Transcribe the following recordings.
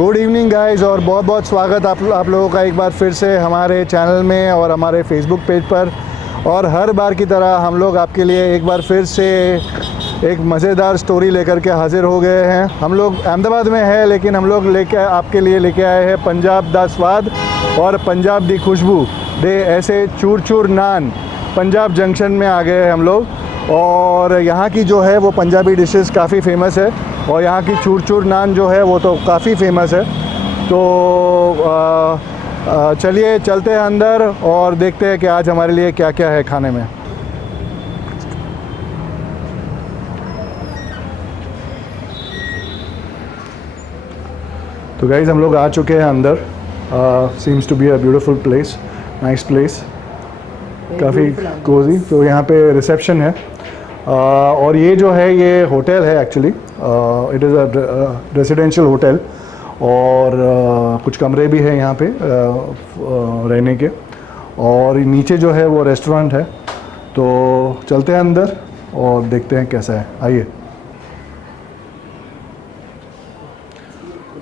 Good evening guys, और बहुत बहुत स्वागत आप लोगों का एक बार फिर से हमारे चैनल में और हमारे फेसबुक पेज पर। और हर बार की तरह हम लोग आपके लिए एक बार फिर से एक मज़ेदार स्टोरी लेकर के हाज़िर हो गए हैं। हम लोग अहमदाबाद में है, लेकिन हम लोग आपके लिए लेके आए हैं पंजाब दा स्वाद और पंजाब दी खुशबू दे ऐसे चूर चूर नान। पंजाब जंक्शन में आ गए हैं हम लोग, और यहाँ की जो है वो पंजाबी डिशेस काफ़ी फेमस है, और यहाँ की चूर चूर नान जो है वो तो काफ़ी फेमस है। तो चलिए चलते हैं अंदर और देखते हैं कि आज हमारे लिए क्या क्या है खाने में। तो गाइज़ हम लोग आ चुके हैं अंदर। Seems to be a beautiful place, nice place, काफ़ी कोजी। तो यहाँ पे रिसेप्शन है, और ये जो है ये होटल है actually. It is a residential hotel, और कुछ कमरे भी हैं यहाँ पे रहने के, और नीचे जो है वो रेस्टोरेंट है। तो चलते हैं अंदर और देखते हैं कैसा है, आइए।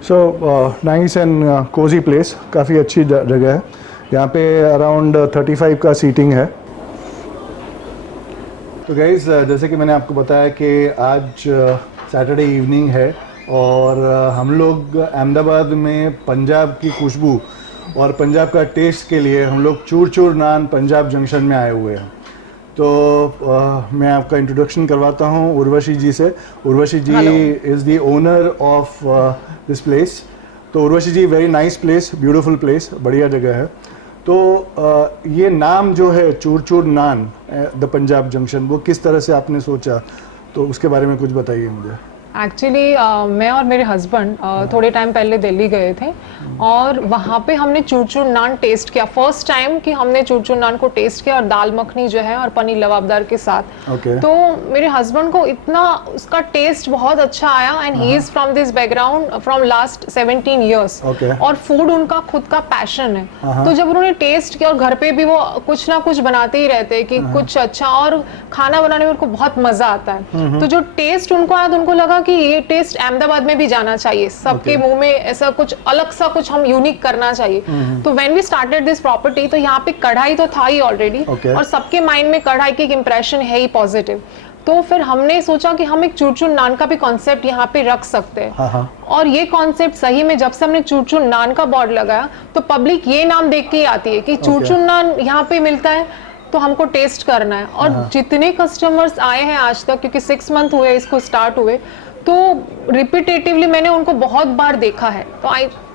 So nice and cozy place, काफ़ी अच्छी जगह है। यहाँ पे अराउंड 35 का सीटिंग है। तो गाइज़ जैसे कि मैंने आपको बताया कि आज सैटरडे इवनिंग है, और हम लोग अहमदाबाद में पंजाब की खुशबू और पंजाब का टेस्ट के लिए हम लोग चूर चूर नान पंजाब जंक्शन में आए हुए हैं। तो मैं आपका इंट्रोडक्शन करवाता हूँ उर्वशी जी से। Urvashi ji is the owner of this place. तो Urvashi ji, very nice place, beautiful place, बढ़िया जगह है। तो ये नाम जो है चूर चूर नान द पंजाब जंक्शन, वो किस तरह से आपने सोचा, तो उसके बारे में कुछ बताइए मुझे। एक्चुअली मैं और मेरे हस्बैंड थोड़े टाइम पहले दिल्ली गए थे, और वहाँ पे हमने चूर चूर नान टेस्ट किया। फर्स्ट टाइम कि हमने चूर चूर नान को टेस्ट किया, और दाल मखनी जो है और पनीर लबाबदार के साथ। तो मेरे हस्बैंड को इतना उसका टेस्ट बहुत अच्छा आया, and he is from this background from last 17 years, और फूड उनका खुद का पैशन है। तो जब उन्होंने टेस्ट किया, और घर पे भी वो कुछ ना कुछ बनाते ही रहते कि कुछ अच्छा, और खाना बनाने में उनको बहुत मजा आता है। तो जो टेस्ट उनको आया, तो उनको लगा कि ये टेस्ट अहमदाबाद में भी जाना चाहिए, सबके मुंह में ऐसा कुछ अलग सा कुछ हम यूनिक करना चाहिए। तो when we started this property, तो यहाँ पे कढ़ाई तो था ही ऑलरेडी, और सबके माइंड में कढ़ाई की एक इंप्रेशन है ही पॉजिटिव। तो फिर हमने सोचा कि हम एक चूर चूर नान का भी कॉन्सेप्ट यहाँ पे रख सकते हैं। और ये कॉन्सेप्ट सही में जब से हमने चूर चूर नान का बोर्ड लगाया, तो पब्लिक ये नाम देख के ही आती है कि चूर चूर नान यहाँ पे मिलता है, तो हमको टेस्ट करना है। और जितने कस्टमर्स आए हैं आज तक, क्योंकि 6 मंथ हुए इसको स्टार्ट हुए, तो रिपीटेटिवली मैंने उनको बहुत बार देखा है।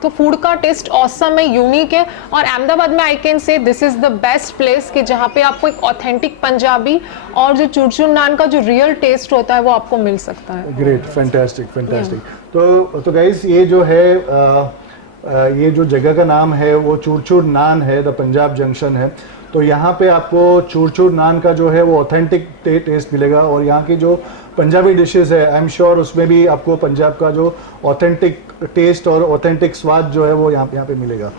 तो फूड का टेस्ट ऑसम है, यूनिक है, और अहमदाबाद में I can say this is the best place कि जहाँ पे आपको एक ऑथेंटिक पंजाबी और जो चूर चूर नान का जो रियल टेस्ट होता है वो आपको मिल सकता है। Great, fantastic, fantastic. तो गाइस ये जो है ये जो जगह का नाम है वो चूर चूर नान है, द पंजाब जंक्शन है। तो यहाँ पे आपको चूर चूर नान का जो है वो ऑथेंटिक टेस्ट मिलेगा, और यहाँ की जो पंजाबी डिशेस है, आई एम श्योर उसमें भी आपको पंजाब का जो ऑथेंटिक टेस्ट और ऑथेंटिक स्वाद जो है वो यहाँ पे मिलेगा।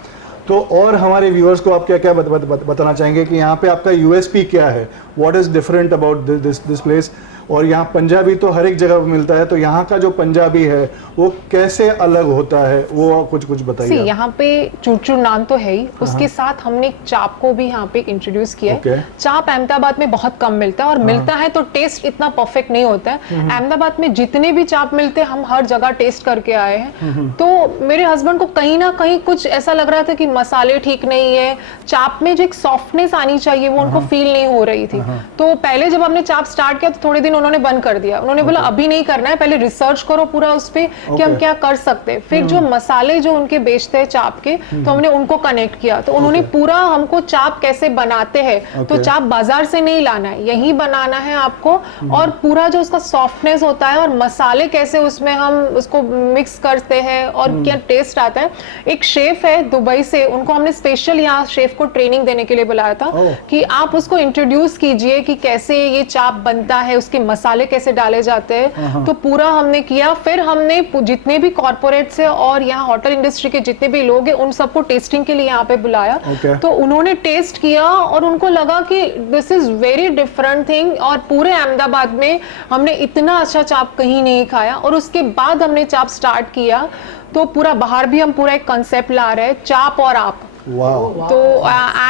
तो और हमारे व्यूअर्स को आप क्या क्या बताना चाहेंगे कि यहाँ पे आपका यूएसपी क्या है, what is different about this place. और यहाँ पंजाबी तो हर एक जगह पे मिलता है, तो यहाँ का जो पंजाबी है वो कैसे अलग होता है, वो कुछ बताइए। यहाँ पे चूर चूर नान तो है ही, उसके साथ हमने एक चाप को भी यहाँ पे इंट्रोड्यूस किया है। चाप अहमदाबाद में बहुत कम मिलता है, और मिलता है तो टेस्ट इतना परफेक्ट नहीं होता है। अहमदाबाद में जितने भी चाप मिलते हैं हम हर जगह टेस्ट करके आए हैं। तो मेरे हस्बैंड को कहीं ना कहीं कुछ ऐसा लग रहा था कि मसाले ठीक नहीं है, चाप में जो एक सॉफ्टनेस आनी चाहिए वो उनको फील नहीं हो रही थी। तो पहले जब हमने चाप स्टार्ट किया, तो थोड़े दिन उन्होंने बंद कर दिया। उन्होंने बोला अभी नहीं करना है, पहले रिसर्च करो पूरा उस पे कि हम क्या कर सकते हैं। फिर जो मसाले जो उनके बेचते हैं चाप के, तो हमने उनको कनेक्ट किया। तो उन्होंने पूरा हमको चाप कैसे बनाते हैं, तो चाप बाजार से नहीं लाना है, यही बनाना है आपको, और पूरा जो उसका सॉफ्टनेस होता है और मसाले कैसे उसमें हम उसको मिक्स करते हैं और क्या टेस्ट आता है। एक शेफ है दुबई से, उनको हमने स्पेशल यहाँ शेफ को ट्रेनिंग देने के लिए बुलाया था कि आप उसको इंट्रोड्यूस कीजिए कि कैसे ये चाप बनता है, उसके मसाले कैसे डाले जाते हैं। तो पूरा हमने किया। फिर हमने जितने भी कॉर्पोरेट से और यहाँ होटल इंडस्ट्री के जितने भी लोग हैं उन सबको टेस्टिंग के लिए यहाँ पे बुलाया। तो उन्होंने टेस्ट किया और उनको लगा कि this is very different thing, और पूरे अहमदाबाद में हमने इतना अच्छा चाप कहीं नहीं खाया। और उसके बाद हमने चाप स्टार्ट किया तो पूरा बाहर भी हम पूरा एक कंसेप्ट ला रहे हैं, चाप और आप। वाह, तो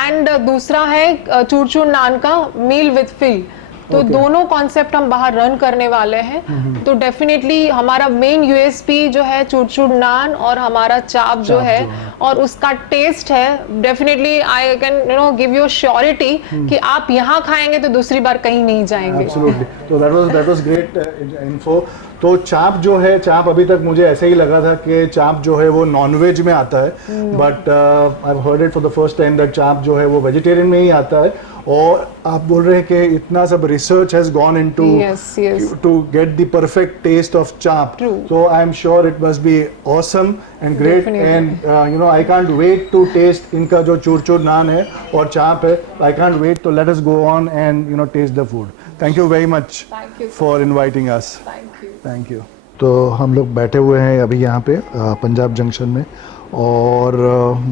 एंड दूसरा है चूरचूर नान का मील विद फील। तो दोनों कॉन्सेप्ट हम बाहर रन करने वाले हैं। तो डेफिनेटली हमारा मेन यूएसपी जो है चूरचूर नान और हमारा चाप जो है और उसका टेस्ट है, definitely I can give you surety कि आप यहाँ खाएंगे तो दूसरी बार कहीं नहीं जाएंगे। एब्सोल्युटली। तो दैट वाज ग्रेट इन्फो। तो चाप जो है, चाप अभी तक मुझे ऐसे ही लगा था कि चाप जो है वो नॉनवेज में आता है, but I have heard it for the first time that चाप जो है वो वेजिटेरियन में ही आता है। और आप बोल रहे हैं कि इतना सब research has gone into to get the perfect taste of chaap. So I am sure it must be awesome and great and you know I can't wait to taste इनका जो चूरचूर नान है और चाप है। I can't wait. तो let us go on and you know taste the food. Thank you very much for inviting us. Thank you. तो हम लोग बैठे हुए हैं अभी यहाँ पे पंजाब जंक्शन में, और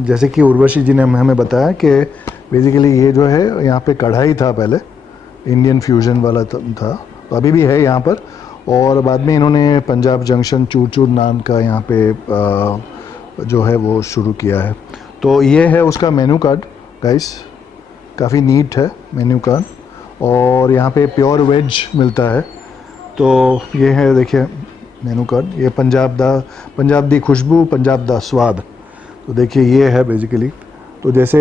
जैसे कि उर्वशी जी ने हमें बताया कि बेसिकली ये जो है यहाँ पे कढ़ाई था, पहले इंडियन फ्यूजन वाला था, तो अभी भी है यहाँ पर। और बाद में इन्होंने पंजाब जंक्शन चूरचूर नान का यहाँ पे जो है वो शुरू किया है। तो ये है उसका मेन्यू कार्ड गाइस, काफ़ी नीट है मेन्यू कार्ड, और यहाँ पे प्योर वेज मिलता है। तो ये है, देखिए मेनू कार्ड, ये पंजाब दी खुशबू, पंजाब दा स्वाद। तो देखिए ये है बेसिकली। तो जैसे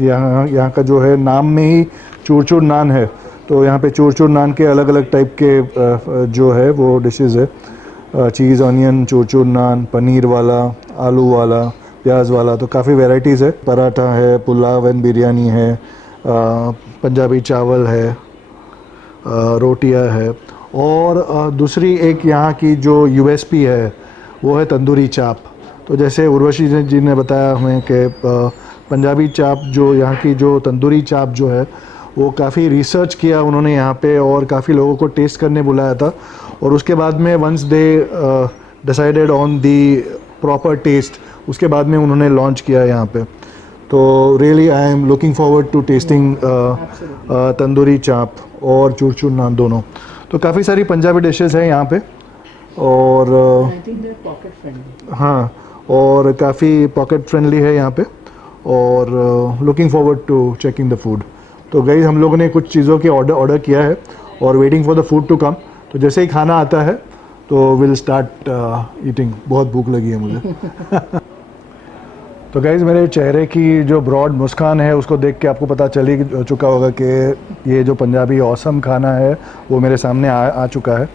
यहाँ का जो है नाम में ही चूरचूर नान है, तो यहाँ पे चूरचूर नान के अलग अलग टाइप के जो है वो डिशेस है। चीज़ ऑनियन चूरचूर नान, पनीर वाला, आलू वाला, प्याज वाला, तो काफ़ी वैराइटीज़ है। पराठा है, पुलाव एंड बिरयानी है, पंजाबी चावल है, रोटियां है, और दूसरी एक यहाँ की जो यूएसपी है वो है तंदूरी चाप। तो जैसे उर्वशी जी ने बताया हमें कि पंजाबी चाप जो यहाँ की जो तंदूरी चाप जो है वो काफ़ी रिसर्च किया उन्होंने यहाँ पे, और काफ़ी लोगों को टेस्ट करने बुलाया था, और उसके बाद में once they decided on the proper taste, उसके बाद में उन्होंने लॉन्च किया यहाँ पे। तो really I am looking forward to testing tandoori chaap और चूरचूर नान दोनों। तो काफ़ी सारी पंजाबी डिशेस हैं यहाँ पे, और हाँ, और काफ़ी पॉकेट फ्रेंडली है यहाँ पे, और looking forward to checking the food. तो गई हम लोगों ने कुछ चीज़ों के ऑर्डर किया है और waiting for the food to come. तो जैसे ही खाना आता है तो विल स्टार्ट ईटिंग। बहुत भूख लगी है मुझे। तो गाइज़, मेरे चेहरे की जो ब्रॉड मुस्कान है उसको देख के आपको पता चल ही चुका होगा कि ये जो पंजाबी औसम खाना है वो मेरे सामने आ चुका है।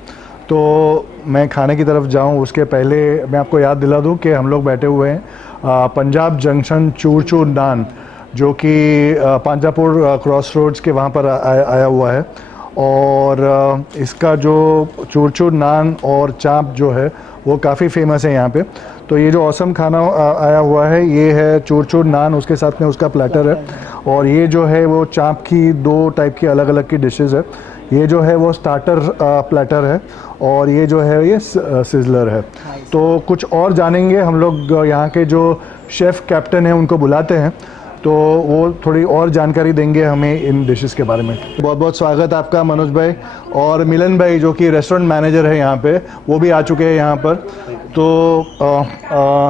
तो मैं खाने की तरफ जाऊं उसके पहले मैं आपको याद दिला दूं कि हम लोग बैठे हुए हैं पंजाब जंक्शन चूरचूर नान, जो कि पांजापुर क्रॉस रोड्स के वहाँ पर आया हुआ है। और इसका जो चूरचूर नान और चाप जो है वो काफ़ी फेमस है यहाँ पे। तो ये जो औसम खाना आया हुआ है ये है चूरचूर नान, उसके साथ में उसका प्लेटर है, और ये जो है वो चाप की 2 टाइप की अलग अलग की डिशेस है। ये जो है वो स्टार्टर प्लेटर है, और ये जो है ये सिजलर है। तो कुछ और जानेंगे हम लोग, यहाँ के जो शेफ़ कैप्टन हैं उनको बुलाते हैं, तो वो थोड़ी और जानकारी देंगे हमें इन डिशेस के बारे में। बहुत बहुत स्वागत आपका मनोज भाई, और मिलन भाई जो कि रेस्टोरेंट मैनेजर है यहाँ पे, वो भी आ चुके हैं यहाँ पर। तो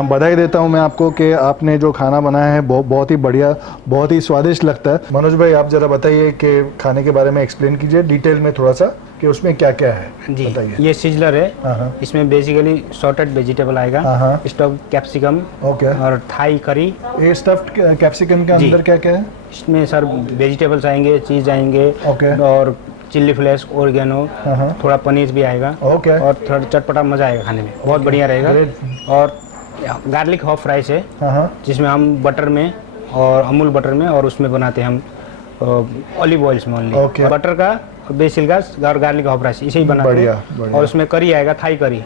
बधाई देता हूँ मैं आपको कि आपने जो खाना बनाया है बहुत ही बढ़िया, बहुत ही स्वादिष्ट लगता है। मनोज भाई, आप ज़रा बताइए कि खाने के बारे में एक्सप्लेन कीजिए डिटेल में थोड़ा सा कि उसमें क्या क्या है। जी, बताइए। ये सिजलर है, इसमें बेसिकली सॉर्टेड वेजिटेबल आएगा, स्टफ्ड कैप्सिकम और थाई करी। ये स्टफ्ड कैप्सिकम के अंदर क्या क्या है? इसमें सर वेजिटेबल्स आएंगे, चीज़ आएंगे, और चिल्ली फ्लेक्स, ओरिगेनो, थोड़ा पनीर भी आएगा, और थोड़ा चटपटा मज़ा आएगा खाने में, बहुत बढ़िया रहेगा। और गार्लिक हॉफ राइस है, जिसमें हम बटर में और अमूल बटर में और उसमें बनाते हैं हम ऑलिव ऑयल्स में ओनली। बटर का, बेसिल का और गार्लिक हॉफ राइस इसे ही बनाते हैं। और उसमें करी आएगा, थाई करी,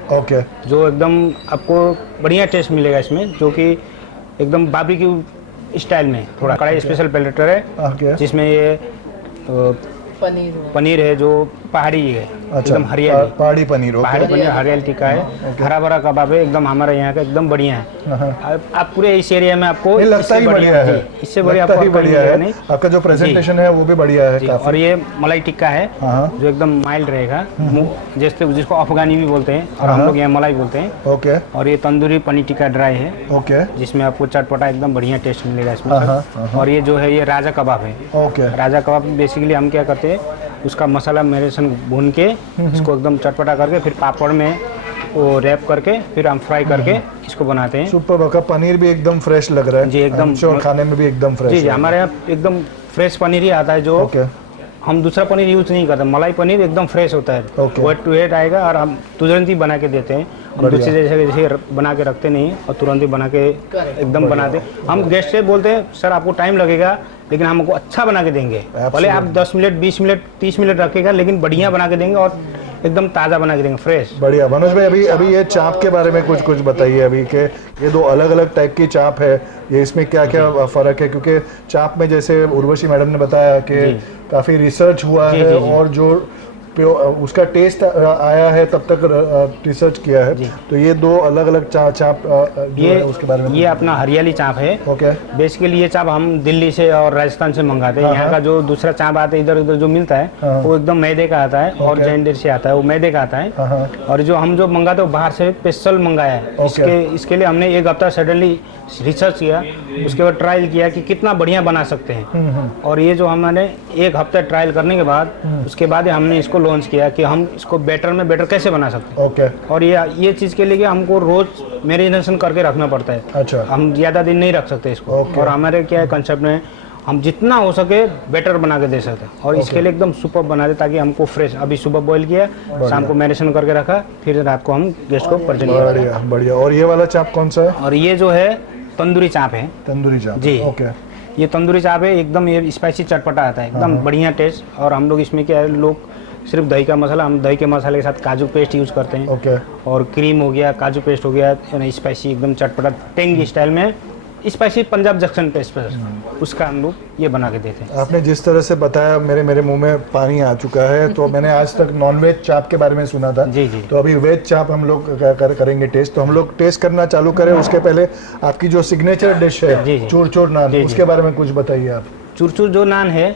जो एकदम आपको बढ़िया टेस्ट मिलेगा इसमें, जो कि एकदम बारबेक्यू स्टाइल में। थोड़ा कढ़ाई स्पेशल प्लेटर है, जिसमें ये पनीर है जो पहाड़ी है, एकदम हरियाली पहाड़ी पनीर, पहाड़ी पनीर हरियाली टिक्का है, हरा भरा कबाब है, एकदम हमारे यहाँ का एकदम बढ़िया है। आप पूरे इस एरिया में आपको लगता ही बढ़िया है, इससे बढ़िया आपको बढ़िया है। आपका जो प्रेजेंटेशन है वो भी बढ़िया है काफी। और ये मलाई टिक्का है जो एकदम माइल्ड रहेगा, जैसे जिसको अफगानी भी बोलते हैं और हम लोग यहाँ मलाई बोलते हैं। ओके। और ये तंदूरी पनीर टिक्का ड्राई है, ओके, जिसमें आपको चटपटा एकदम बढ़िया टेस्ट मिलेगा इसमें। और ये जो है ये राजा कबाब है। ओके। राजा कबाब बेसिकली हम क्या करते हैं, उसका मसाला मैरिनेशन भून के इसको एकदम चटपटा करके फिर पापड़ में वो रैप करके फिर हम फ्राई करके इसको बनाते हैं। सुपर। का पनीर भी एकदम फ्रेश लग रहा है जी, एकदम खाने में भी एकदम फ्रेश। जी, हमारे यहाँ एकदम फ्रेश पनीर ही आता है, जो हम दूसरा पनीर यूज नहीं करते। मलाई पनीर एकदम फ्रेश होता है, वेट टू वेट आएगा और हम तुरंत ही बना के देते हैं। हम दूसरी जैसे बना के रखते नहीं और तुरंत ही बना के एकदम बनाते। हम गेस्ट से बोलते हैं सर आपको टाइम लगेगा लेकिन हम आपको अच्छा बना के देंगे, भले आप 10 मिनट 20 मिनट 30 मिनट रखेगा लेकिन बढ़िया बना के देंगे और एकदम ताज़ा बना के देंगे, फ्रेश। बढ़िया। मनोज भाई अभी ये चाप के बारे में कुछ बताइए अभी के, ये दो अलग अलग टाइप की चाप है, ये इसमें क्या क्या फ़र्क है? क्योंकि चाप में जैसे उर्वशी मैडम ने बताया कि काफ़ी रिसर्च हुआ है और जो उसका टेस्ट आया है तब तक रिसर्च किया है, तो ये दो अलग अलग चाप जो है उसके बारे में। ये अपना हरियाली चाप है। ओके। बेसिकली ये चाप हम दिल्ली से और राजस्थान से मंगाते हैं। यहाँ का जो दूसरा चाप आता है इधर उधर जो मिलता है वो एकदम मैदे का आता है और जैंडीर से आता है, वो मैदे का आता है। और जो हम जो मंगाते हैं वो बाहर से स्पेशल मंगाया है। इसके लिए हमने 1 हफ्ता सडनली रिसर्च किया, उसके बाद ट्रायल किया कि कितना बढ़िया बना सकते हैं। और ये जो हमने 1 हफ्ता ट्रायल करने के बाद उसके बाद हमने इसको लॉन्च किया कि हम इसको बेटर में बेटर कैसे बना सकते हैं। ओके। और ये चीज़ के लिए हमको रोज मैरिनेशन करके रखना पड़ता है। अच्छा। हम ज़्यादा दिन नहीं रख सकते इसको। और हमारे क्या है कंसेप्ट में, हम जितना हो सके बेटर बना के दे सकते हैं और इसके लिए एकदम सुपर बना दे ताकि हमको फ्रेश, अभी सुबह बॉईल किया, शाम को मैरिनेशन करके रखा, फिर रात को हम गेस्ट को प्रेजेंट किया। बढ़िया बढ़िया। और ये वाला चाप कौन सा है? और ये जो है तंदूरी चाप है। तंदूरी चाप जी। ओके। ये तंदूरी चाप है, एकदम ये स्पाइसी चटपटा आता है, एकदम बढ़िया टेस्ट। और हम लोग इसमें क्या है, लोग सिर्फ दही का मसाला, हम दही के मसाले के साथ काजू पेस्ट यूज़ करते हैं। ओके। और क्रीम हो गया, काजू पेस्ट हो गया, स्पाइसी एकदम चटपटा टेंगी स्टाइल में स्पाइसी पंजाब जंक्शन पेस्ट पर उसका हम लोग ये बना के देते हैं। आपने जिस तरह से बताया मेरे मुंह में पानी आ चुका है। तो मैंने आज तक नॉनवेज चाप के बारे में सुना था। जी जी। तो अभी वेज चाप हम लोग करेंगे टेस्ट। तो हम लोग टेस्ट करना चालू करें उसके पहले आपकी जो सिग्नेचर डिश है चूर नान, उसके बारे में कुछ बताइए आप। चूर जो नान है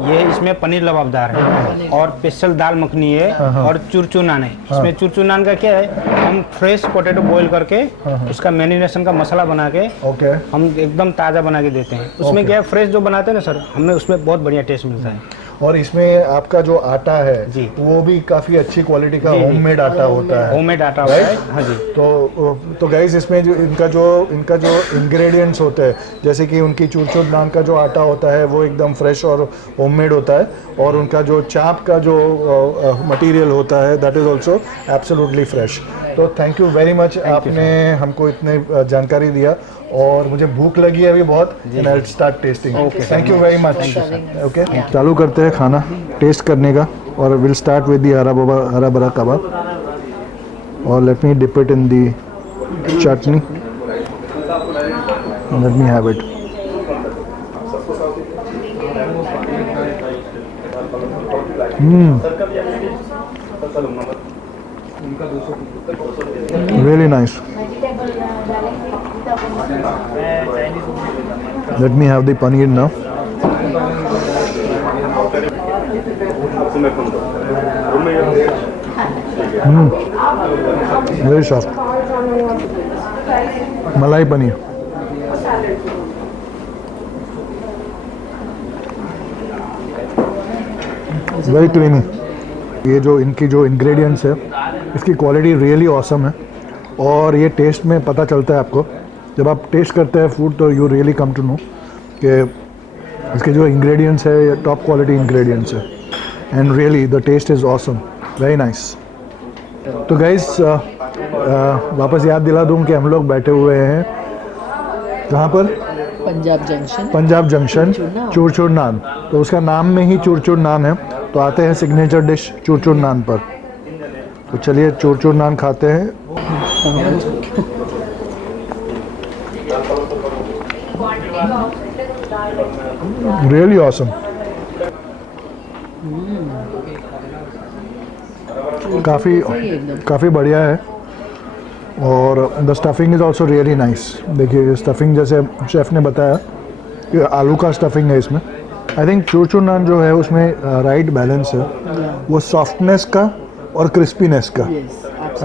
ये इसमें पनीर लबाबदार है और स्पेशल दाल मखनी है और चूर नान है। इसमें चूर नान का क्या है, हम फ्रेश पोटैटो बॉईल करके उसका मैरिनेशन का मसाला बना के हम एकदम ताज़ा बना के देते हैं। उसमें क्या है, फ्रेश जो बनाते हैं ना सर, हमें उसमें बहुत बढ़िया टेस्ट मिलता है। और इसमें आपका जो आटा है वो भी काफ़ी अच्छी क्वालिटी का होममेड आटा होता है। होममेड आटा होता है, हाँ जी। तो गाइस इसमें जो इनका जो इंग्रेडिएंट्स होते हैं, जैसे कि उनकी चूर नान का जो आटा होता है वो एकदम फ्रेश और होममेड होता है, और उनका जो चाप का जो मटेरियल होता है that is also absolutely fresh. तो थैंक यू वेरी मच, आपने हमको इतने जानकारी दिया और मुझे भूख लगी है अभी बहुत। And I start testing. Thank you very much. Okay, चालू करते हैं खाना टेस्ट करने का और विल स्टार्ट विद दी हरा भरा कबाब। और let me dip it in the chutney, let me have it. Really nice. Let me have the paneer now. Very soft. Malai paneer. Very creamy. ये जो इनकी जो इंग्रेडिएंट्स है इसकी क्वालिटी रियली ऑसम है और ये टेस्ट में पता चलता है आपको। जब आप टेस्ट करते हैं फूड तो you really come to know कि इसके जो इंग्रेडिएंट्स है ये टॉप क्वालिटी इंग्रेडिएंट्स है and really the taste is awesome, very nice. तो गाइस वापस याद दिला दूं कि हम लोग बैठे हुए हैं कहाँ पर, पंजाब जंक्शन चूर नान। तो उसका नाम में ही चूर नान है। तो आते हैं सिग्नेचर डिश चूर नान पर। तो चलिए चूर नान खाते हैं। Really awesome. काफ़ी बढ़िया है। और the stuffing is also really nice. देखिए स्टफिंग जैसे शेफ़ ने बताया कि आलू का स्टफिंग है इसमें। आई थिंक चूरचूर नान जो है उसमें राइट बैलेंस है, वो सॉफ्टनेस का और क्रिस्पीनेस का।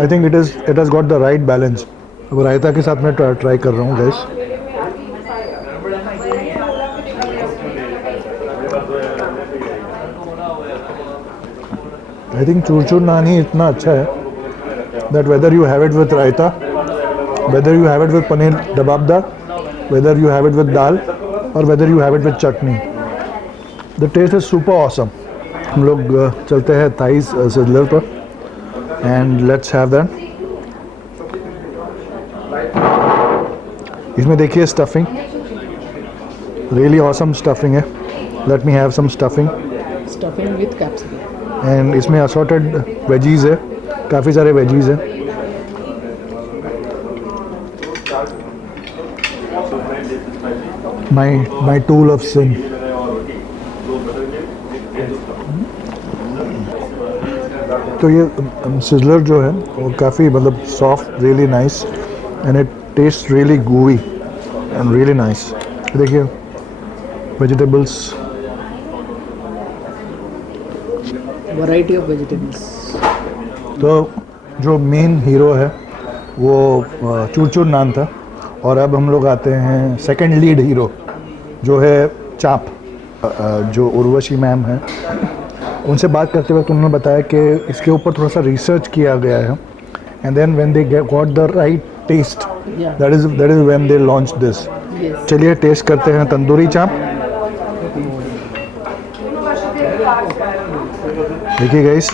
I think it has got the right balance. अब रायता के साथ मैं ट्राई कर रहा हूँ गाइस। आई थिंक चूरचूर नान ही इतना अच्छा है that whether you have it with raita, whether you have it with paneer dababda, whether you have it with dal or whether you have it with chutney, the taste is super awesome. हम लोग चलते हैं thighs sizzler पर and let's have that. इसमें देखिए stuffing, really awesome stuffing है. Let me have some stuffing. Stuffing with capsicum. And इसमें assorted veggies है, काफ़ी सारे वेजीज हैं। माई टूल ऑफ सिन। तो ये सिजलर जो है वो काफ़ी मतलब soft, really nice and it taste really gooey and really nice. देखिए वेजिटेबल्स, वैरायटी ऑफ वेजिटेबल्स। तो जो मेन हीरो है वो चूरचूर नान था। और अब हम लोग आते हैं सेकंड लीड हीरो जो है चाप। जो उर्वशी मैम है उनसे बात करते वक्त उन्होंने बताया कि इसके ऊपर थोड़ा सा रिसर्च किया गया है and then when they got the right taste, that is when they launch this. चलिए टेस्ट करते हैं तंदूरी चाप। देखिए गाइस,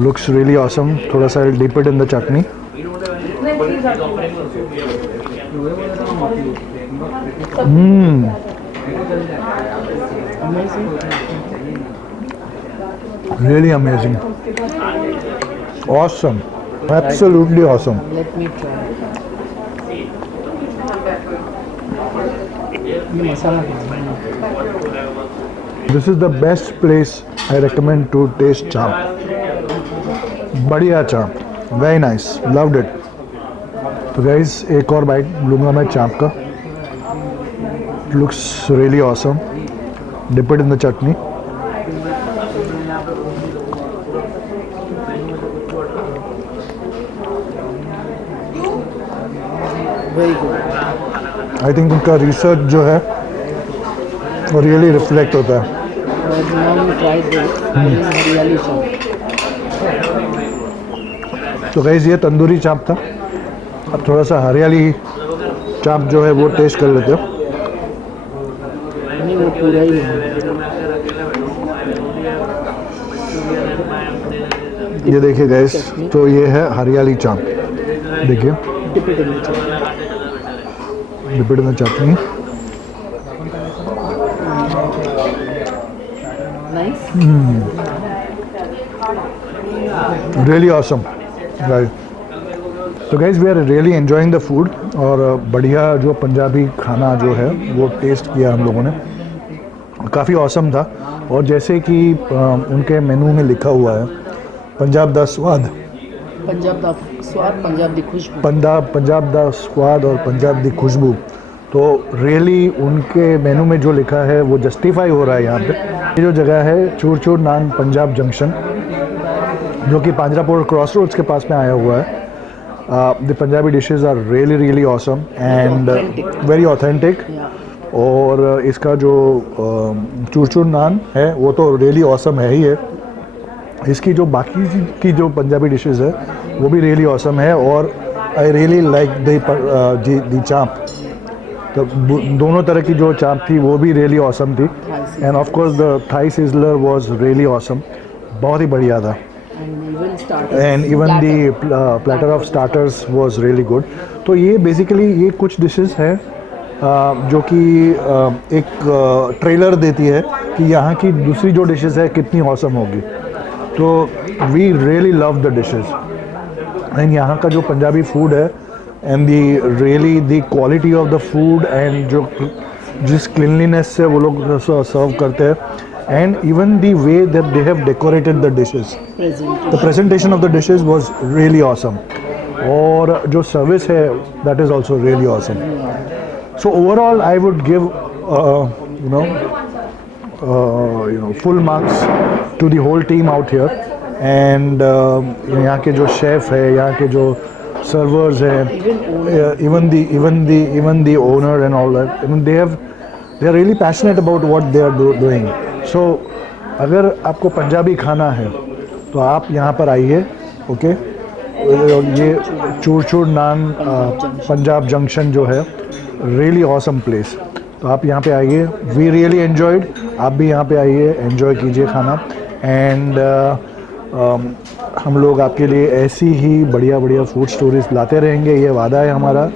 looks really awesome. थोड़ा सा I'll dip it in the chutney. Really amazing. Awesome. Absolutely awesome. Let me try. ये मसाला This is the best place I recommend to taste chaap. बढ़िया chaap, very nice, loved it. तो guys एक और bite लूँगा मैं चाप का। Looks really awesome. Dip it in the chutney. Very good. I think उनका research जो है वो रियली रिफ्लेक्ट होता है। तो गाइस ये तंदूरी चाप था। अब थोड़ा सा हरियाली चाप जो है वो टेस्ट कर लेते हो। नहीं, वो पूरा ही है। ये देखिए गाइस, तो ये है हरियाली चाप। देखिए dip it in the chutney. Nice. Really awesome right. तो guys we are really enjoying the food. और बढ़िया जो पंजाबी खाना जो है वो टेस्ट किया हम लोगों ने, काफ़ी ऑसम था। और जैसे कि उनके मेनू में लिखा हुआ है पंजाब दा स्वाद, पंजाब दा स्वाद, पंजाब दी खुशबू। पंजाब दा स्वाद और पंजाब दी खुशबू। तो रियली उनके मेनू में जो लिखा है वो जस्टिफाई हो रहा है यहाँ पे। ये जो जगह है चूरचूर नान पंजाब जंक्शन, जो कि पांजरापोल क्रॉस रोड्स के पास में आया हुआ है। The Punjabi dishes are really awesome and very authentic. और इसका जो चूरचूर नान है वो तो रियली ऑसम है ही है। इसकी जो बाकी की जो पंजाबी डिशेस है वो भी रियली ऑसम है। और आई रियली लाइक द चाप। तो दोनों तरह की जो चाप थी वो भी रियली ऑसम थी। And of course the Thai sizzler was really awesome, बहुत ही बढ़िया था। And even the platter of starters was really good. तो ये बेसिकली ये कुछ डिशेस है जो कि एक ट्रेलर देती है कि यहाँ की दूसरी जो डिशेस है कितनी ऑसम होगी। तो we really love the dishes and यहाँ का जो पंजाबी फूड है and the really the quality of the food and जो जिस क्लीनलीनेस से वो लोग सर्व करते हैं and even the way that they have decorated the dishes, the presentation of the dishes was really awesome. और जो service है, that is also really awesome. So overall, I would give full marks to the whole team out here. And यहाँ के जो chef है, यहाँ के जो servers है, even the owner and all that, I mean, they are really passionate about what they are doing. So अगर आपको पंजाबी खाना है तो आप यहाँ पर आइए, ओके। ये चूर नान पंजाब जंक्शन जो है, रियली ऑसम प्लेस। तो आप यहाँ पे आइए, वी रियली एन्जॉयड, आप भी यहाँ पे आइए, एन्जॉय कीजिए खाना। एंड हम लोग आपके लिए ऐसी ही बढ़िया बढ़िया फूड स्टोरीज लाते रहेंगे, ये वादा है हमारा।